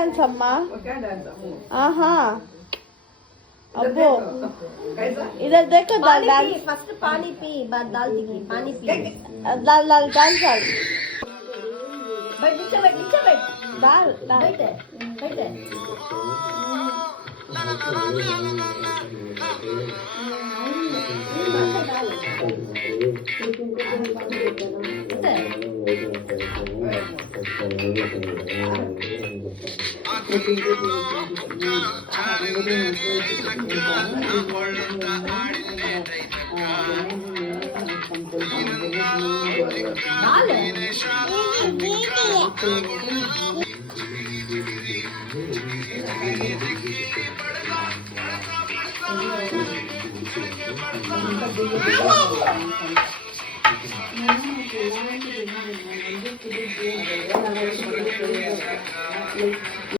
Dance అమ్మా? ఆహా అబ్బో इधर देखो दाल दाल फर्स्ट पानी पी बाद दाल दिखी पानी पी दाल दाल डांस कर बैठ नीचे बैठ दाल दाल बैठ